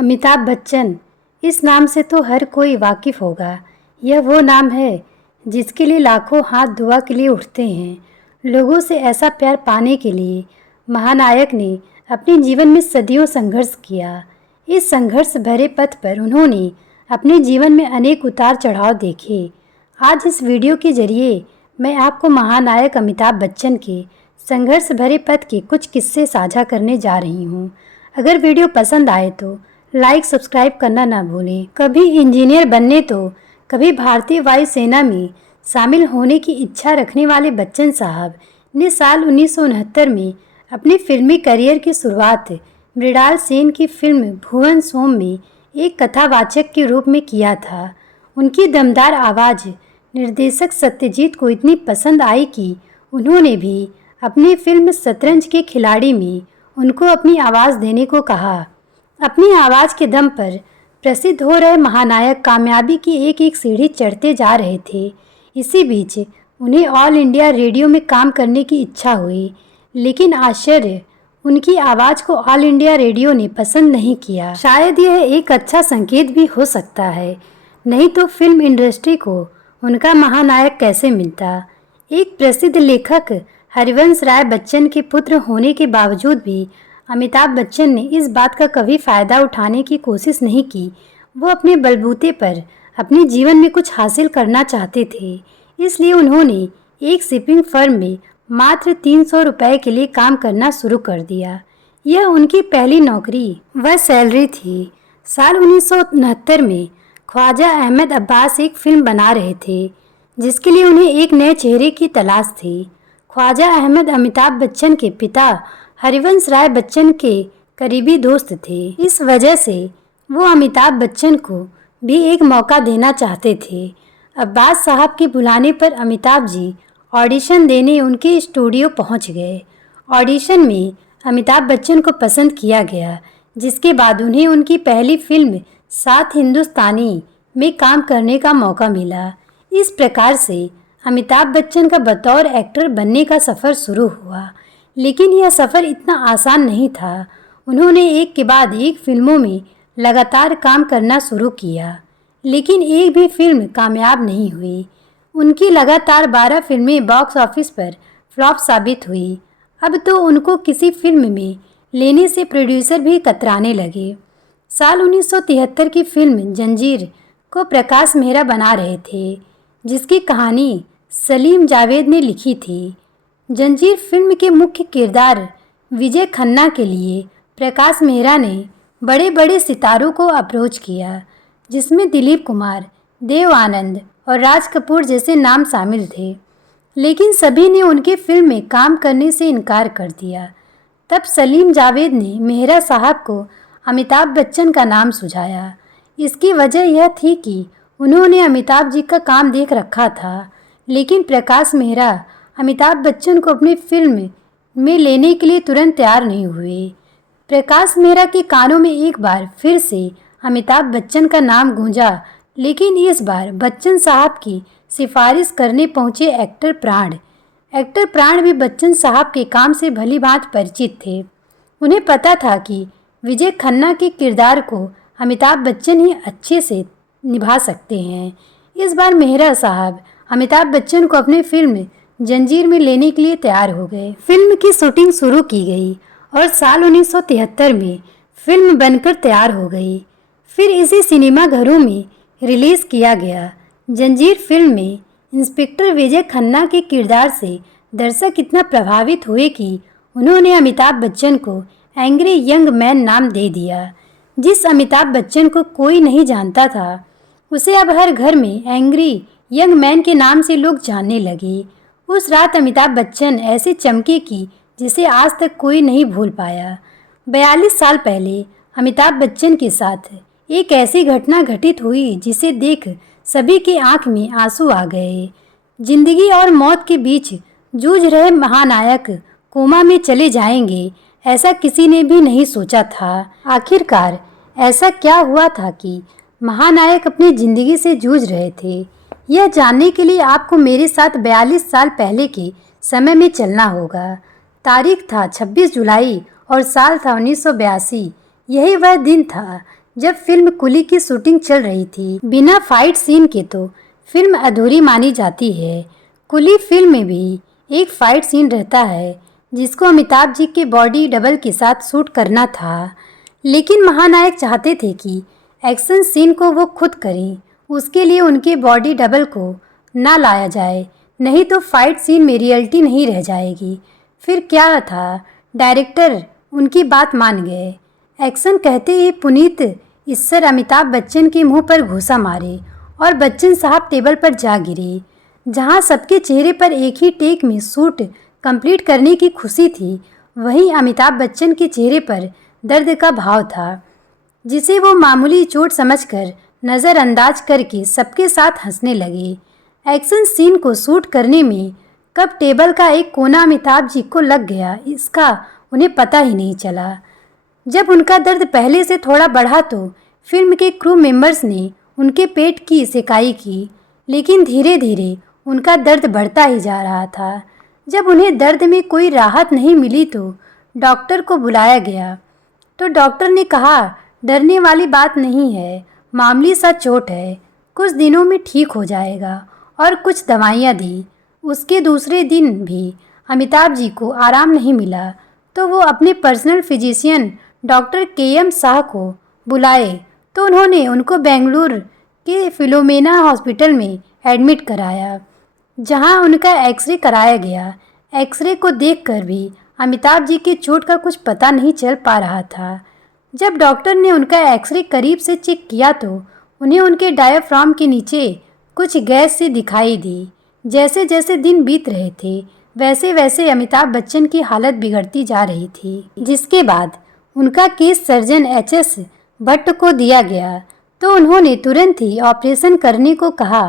अमिताभ बच्चन, इस नाम से तो हर कोई वाकिफ़ होगा। यह वो नाम है जिसके लिए लाखों हाथ दुआ के लिए उठते हैं। लोगों से ऐसा प्यार पाने के लिए महानायक ने अपने जीवन में सदियों संघर्ष किया। इस संघर्ष भरे पथ पर उन्होंने अपने जीवन में अनेक उतार चढ़ाव देखे। आज इस वीडियो के जरिए मैं आपको महानायक अमिताभ बच्चन के संघर्ष भरे पथ के कुछ किस्से साझा करने जा रही हूँ। अगर वीडियो पसंद आए तो लाइक सब्सक्राइब करना ना भूलें। कभी इंजीनियर बनने तो कभी भारतीय वायुसेना में शामिल होने की इच्छा रखने वाले बच्चन साहब ने साल 1969 में अपने फिल्मी करियर की शुरुआत मृणाल सेन की फिल्म भुवन सोम में एक कथावाचक के रूप में किया था। उनकी दमदार आवाज़ निर्देशक सत्यजीत को इतनी पसंद आई कि उन्होंने भी अपनी फिल्म शतरंज के खिलाड़ी में उनको अपनी आवाज़ देने को कहा। अपनी आवाज़ के दम पर प्रसिद्ध हो रहे महानायक कामयाबी की एक एक सीढ़ी चढ़ते जा रहे थे। इसी बीच उन्हें ऑल इंडिया रेडियो में काम करने की इच्छा हुई, लेकिन आश्चर्य, उनकी आवाज़ को ऑल इंडिया रेडियो ने पसंद नहीं किया। शायद यह एक अच्छा संकेत भी हो सकता है, नहीं तो फिल्म इंडस्ट्री को उनका महानायक कैसे मिलता। एक प्रसिद्ध लेखक हरिवंश राय बच्चन के पुत्र होने के बावजूद भी अमिताभ बच्चन ने इस बात का कभी फ़ायदा उठाने की कोशिश नहीं की। वो अपने बलबूते पर अपने जीवन में कुछ हासिल करना चाहते थे, इसलिए उन्होंने एक शिपिंग फर्म में मात्र 300 रुपये के लिए काम करना शुरू कर दिया। यह उनकी पहली नौकरी व सैलरी थी। साल 1969 में ख्वाजा अहमद अब्बास एक फिल्म बना रहे थे, जिसके लिए उन्हें एक नए चेहरे की तलाश थी। ख्वाजा अहमद अमिताभ बच्चन के पिता हरिवंश राय बच्चन के करीबी दोस्त थे। इस वजह से वो अमिताभ बच्चन को भी एक मौका देना चाहते थे। अब्बास साहब के बुलाने पर अमिताभ जी ऑडिशन देने उनके स्टूडियो पहुंच गए। ऑडिशन में अमिताभ बच्चन को पसंद किया गया, जिसके बाद उन्हें उनकी पहली फिल्म सात हिंदुस्तानी में काम करने का मौका मिला। इस प्रकार से अमिताभ बच्चन का बतौर एक्टर बनने का सफ़र शुरू हुआ, लेकिन यह सफ़र इतना आसान नहीं था। उन्होंने एक के बाद एक फिल्मों में लगातार काम करना शुरू किया, लेकिन एक भी फिल्म कामयाब नहीं हुई। उनकी लगातार 12 फिल्में बॉक्स ऑफिस पर फ्लॉप साबित हुई। अब तो उनको किसी फिल्म में लेने से प्रोड्यूसर भी कतराने लगे। साल 1973 की फिल्म जंजीर को प्रकाश मेहरा बना रहे थे, जिसकी कहानी सलीम जावेद ने लिखी थी। जंजीर फिल्म के मुख्य किरदार विजय खन्ना के लिए प्रकाश मेहरा ने बड़े बड़े सितारों को अप्रोच किया, जिसमें दिलीप कुमार, देव आनंद और राज कपूर जैसे नाम शामिल थे, लेकिन सभी ने उनके फिल्म में काम करने से इनकार कर दिया। तब सलीम जावेद ने मेहरा साहब को अमिताभ बच्चन का नाम सुझाया। इसकी वजह यह थी कि उन्होंने अमिताभ जी का काम देख रखा था, लेकिन प्रकाश मेहरा अमिताभ बच्चन को अपनी फिल्म में लेने के लिए तुरंत तैयार नहीं हुए। प्रकाश मेहरा के कानों में एक बार फिर से अमिताभ बच्चन का नाम गूंजा, लेकिन इस बार बच्चन साहब की सिफारिश करने पहुंचे एक्टर प्राण भी बच्चन साहब के काम से भली भांति परिचित थे। उन्हें पता था कि विजय खन्ना के किरदार को अमिताभ बच्चन ही अच्छे से निभा सकते हैं। इस बार मेहरा साहब अमिताभ बच्चन को अपने फिल्म जंजीर में लेने के लिए तैयार हो गए। फिल्म की शूटिंग शुरू की गई और साल 1973 में फिल्म बनकर तैयार हो गई। फिर इसे सिनेमा घरों में रिलीज़ किया गया। जंजीर फिल्म में इंस्पेक्टर विजय खन्ना के किरदार से दर्शक इतना प्रभावित हुए कि उन्होंने अमिताभ बच्चन को एंग्री यंग मैन नाम दे दिया। जिस अमिताभ बच्चन को कोई नहीं जानता था, उसे अब हर घर में एंग्री यंग मैन के नाम से लोग जानने लगे। उस रात अमिताभ बच्चन ऐसे चमके कि जिसे आज तक कोई नहीं भूल पाया। 42 साल पहले अमिताभ बच्चन के साथ एक ऐसी घटना घटित हुई जिसे देख सभी की आंख में आंसू आ गए। जिंदगी और मौत के बीच जूझ रहे महानायक कोमा में चले जाएंगे, ऐसा किसी ने भी नहीं सोचा था। आखिरकार ऐसा क्या हुआ था कि महानायक अपनी ज़िंदगी से जूझ रहे थे? यह जानने के लिए आपको मेरे साथ 42 साल पहले के समय में चलना होगा। तारीख था 26 जुलाई और साल था 1982। यही वह दिन था जब फिल्म कुली की शूटिंग चल रही थी। बिना फाइट सीन के तो फिल्म अधूरी मानी जाती है। कुली फिल्म में भी एक फाइट सीन रहता है जिसको अमिताभ जी के बॉडी डबल के साथ शूट करना था, लेकिन महानायक चाहते थे कि एक्शन सीन को वो खुद करें। उसके लिए उनके बॉडी डबल को ना लाया जाए, नहीं तो फाइट सीन में रियलिटी नहीं रह जाएगी। फिर क्या था, डायरेक्टर उनकी बात मान गए। एक्शन कहते ही पुनीत ईश्वर अमिताभ बच्चन के मुंह पर घूंसा मारे और बच्चन साहब टेबल पर जा गिरे। जहां सबके चेहरे पर एक ही टेक में शूट कंप्लीट करने की खुशी थी, वहीं अमिताभ बच्चन के चेहरे पर दर्द का भाव था, जिसे वो मामूली चोट समझकर नज़रअंदाज करके सबके साथ हंसने लगे। एक्शन सीन को शूट करने में कब टेबल का एक कोना अमिताभ जी को लग गया, इसका उन्हें पता ही नहीं चला। जब उनका दर्द पहले से थोड़ा बढ़ा तो फिल्म के क्रू मेंबर्स ने उनके पेट की सेकाई की, लेकिन धीरे धीरे उनका दर्द बढ़ता ही जा रहा था। जब उन्हें दर्द में कोई राहत नहीं मिली तो डॉक्टर को बुलाया गया, तो डॉक्टर ने कहा, डरने वाली बात नहीं है, मामूली सा चोट है, कुछ दिनों में ठीक हो जाएगा, और कुछ दवाइयाँ दी। उसके दूसरे दिन भी अमिताभ जी को आराम नहीं मिला तो वो अपने personal physician doctor KM. Shah को बुलाए, तो उन्होंने उनको बेंगलुरु के फिलोमेना हॉस्पिटल में एडमिट कराया, जहां उनका एक्सरे कराया गया। एक्सरे को देखकर भी अमिताभ जी के चोट का कुछ पता नहीं चल पा रहा था। जब डॉक्टर ने उनका एक्सरे करीब से चेक किया तो उन्हें उनके डायाफ्राम के नीचे कुछ गैस सी दिखाई दी। जैसे जैसे दिन बीत रहे थे वैसे वैसे अमिताभ बच्चन की हालत बिगड़ती जा रही थी, जिसके बाद उनका केस सर्जन एच.एस. भट्ट को दिया गया, तो उन्होंने तुरंत ही ऑपरेशन करने को कहा,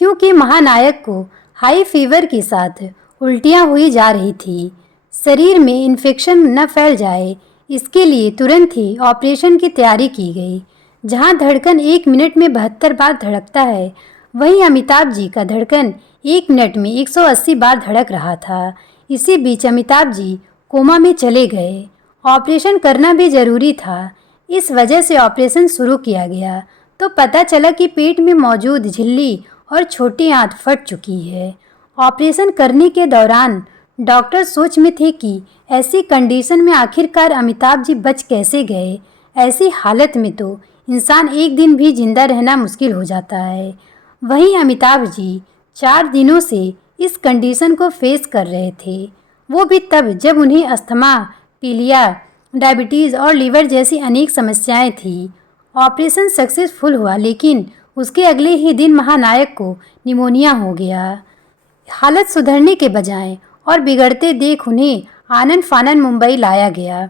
क्योंकि महानायक को हाई फीवर के साथ उल्टियाँ हुई जा रही थी। शरीर में इन्फेक्शन न फैल जाए, इसके लिए तुरंत ही ऑपरेशन की तैयारी की गई। जहां धड़कन 1 मिनट में 72 बार धड़कता है, वहीं अमिताभ जी का धड़कन 1 मिनट में 180 बार धड़क रहा था। इसी बीच अमिताभ जी कोमा में चले गए। ऑपरेशन करना भी जरूरी था, इस वजह से ऑपरेशन शुरू किया गया तो पता चला कि पेट में मौजूद झिल्ली और छोटी आंत फट चुकी है। ऑपरेशन करने के दौरान डॉक्टर सोच में थे कि ऐसी कंडीशन में आखिरकार अमिताभ जी बच कैसे गए। ऐसी हालत में तो इंसान एक दिन भी जिंदा रहना मुश्किल हो जाता है। वहीं अमिताभ जी 4 दिनों से इस कंडीशन को फेस कर रहे थे, वो भी तब जब उन्हें अस्थमा, पीलिया, डायबिटीज़ और लीवर जैसी अनेक समस्याएं थी। ऑपरेशन सक्सेसफुल हुआ, लेकिन उसके अगले ही दिन महानायक को निमोनिया हो गया। हालत सुधरने के बजाय और बिगड़ते देख उन्हें आनन फानन मुंबई लाया गया।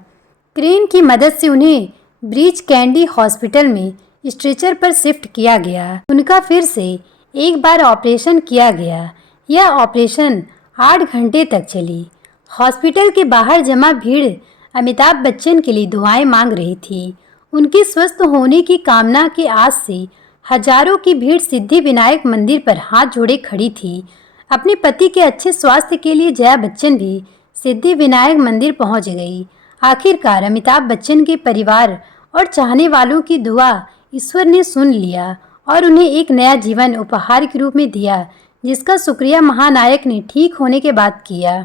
क्रेन की मदद से उन्हें ब्रीच कैंडी हॉस्पिटल में स्ट्रेचर पर शिफ्ट किया गया। उनका फिर से एक बार ऑपरेशन किया गया। यह ऑपरेशन 8 घंटे तक चली। हॉस्पिटल के बाहर जमा भीड़ अमिताभ बच्चन के लिए दुआएं मांग रही थी। उनके स्वस्थ होने की कामना के आस से हजारों की भीड़ सिद्धि विनायक मंदिर पर हाथ जोड़े खड़ी थी। अपने पति के अच्छे स्वास्थ्य के लिए जया बच्चन भी सिद्धि विनायक मंदिर पहुंच गई। आखिरकार अमिताभ बच्चन के परिवार और चाहने वालों की दुआ ईश्वर ने सुन लिया और उन्हें एक नया जीवन उपहार के रूप में दिया, जिसका शुक्रिया महानायक ने ठीक होने के बाद किया।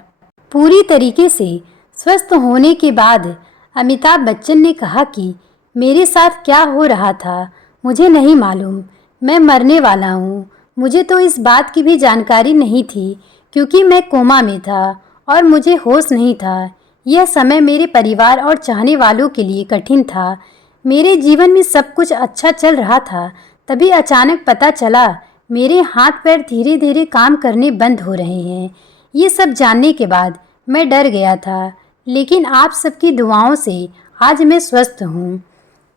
पूरी तरीके से स्वस्थ होने के बाद अमिताभ बच्चन ने कहा कि मेरे साथ क्या हो रहा था मुझे नहीं मालूम, मैं मरने वाला हूँ। मुझे तो इस बात की भी जानकारी नहीं थी, क्योंकि मैं कोमा में था और मुझे होश नहीं था। यह समय मेरे परिवार और चाहने वालों के लिए कठिन था। मेरे जीवन में सब कुछ अच्छा चल रहा था, तभी अचानक पता चला मेरे हाथ पैर धीरे धीरे काम करने बंद हो रहे हैं। ये सब जानने के बाद मैं डर गया था, लेकिन आप सबकी दुआओं से आज मैं स्वस्थ हूँ।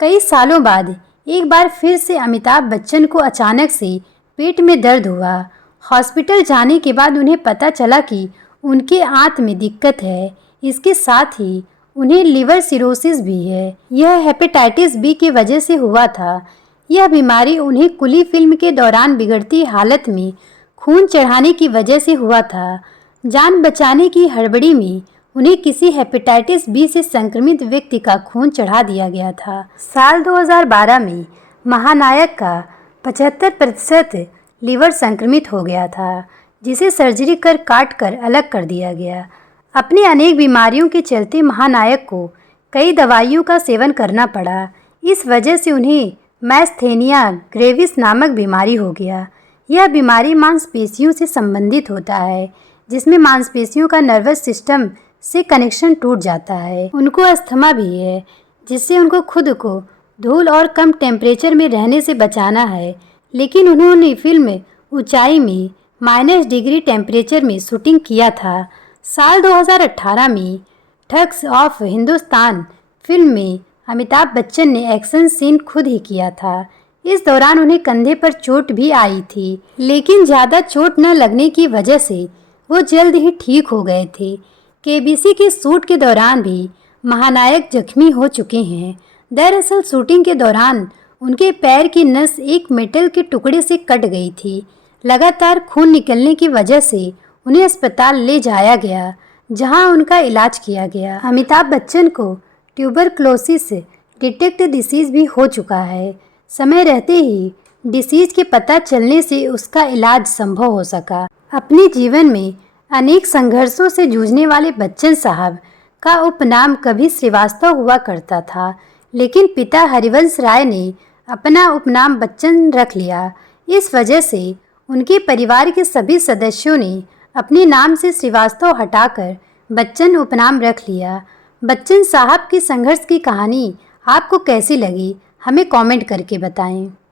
कई सालों बाद एक बार फिर से अमिताभ बच्चन को अचानक से पेट में दर्द हुआ। हॉस्पिटल जाने के बाद उन्हें पता चला कि उनके आंत में दिक्कत है। इसके साथ ही उन्हें लिवर सिरोसिस भी है। यह हेपेटाइटिस बी की वजह से हुआ था। यह बीमारी उन्हें कुली फिल्म के दौरान बिगड़ती हालत में खून चढ़ाने की वजह से हुआ था। जान बचाने की हड़बड़ी में उन्हें किसी हेपेटाइटिस बी से संक्रमित व्यक्ति का खून चढ़ा दिया गया था। साल 2012 में महानायक का 75% लीवर संक्रमित हो गया था, जिसे सर्जरी कर काट कर अलग कर दिया गया। अपनी अनेक बीमारियों के चलते महानायक को कई दवाइयों का सेवन करना पड़ा। इस वजह से उन्हें मैस्थेनिया ग्रेविस नामक बीमारी हो गया। यह बीमारी मांसपेशियों से संबंधित होता है, जिसमें मांसपेशियों का नर्वस सिस्टम से कनेक्शन टूट जाता है। उनको अस्थमा भी है, जिससे उनको खुद को धूल और कम टेम्परेचर में रहने से बचाना है। लेकिन उन्होंने फिल्म ऊंचाई में -डिग्री टेम्परेचर में शूटिंग किया था। साल 2018 में ठग्स ऑफ हिंदुस्तान फिल्म में अमिताभ बच्चन ने एक्शन सीन खुद ही किया था। इस दौरान उन्हें कंधे पर चोट भी आई थी, लेकिन ज़्यादा चोट न लगने की वजह से वो जल्द ही ठीक हो गए थे। केबीसी के शूट के दौरान भी महानायक जख्मी हो चुके हैं। दरअसल शूटिंग के दौरान उनके पैर की नस एक मेटल के टुकड़े से कट गई थी। लगातार खून निकलने की वजह से उन्हें अस्पताल ले जाया गया, जहां उनका इलाज किया गया। अमिताभ बच्चन को ट्यूबरक्लोसिस डिटेक्ट डिसीज भी हो चुका है। समय रहते ही डिसीज के पता चलने से उसका इलाज संभव हो सका। अपने जीवन में अनेक संघर्षों से जूझने वाले बच्चन साहब का उपनाम कभी श्रीवास्तव हुआ करता था, लेकिन पिता हरिवंश राय ने अपना उपनाम बच्चन रख लिया। इस वजह से उनके परिवार के सभी सदस्यों ने अपने नाम से श्रीवास्तव हटाकर बच्चन उपनाम रख लिया। बच्चन साहब की संघर्ष की कहानी आपको कैसी लगी, हमें कमेंट करके बताएं।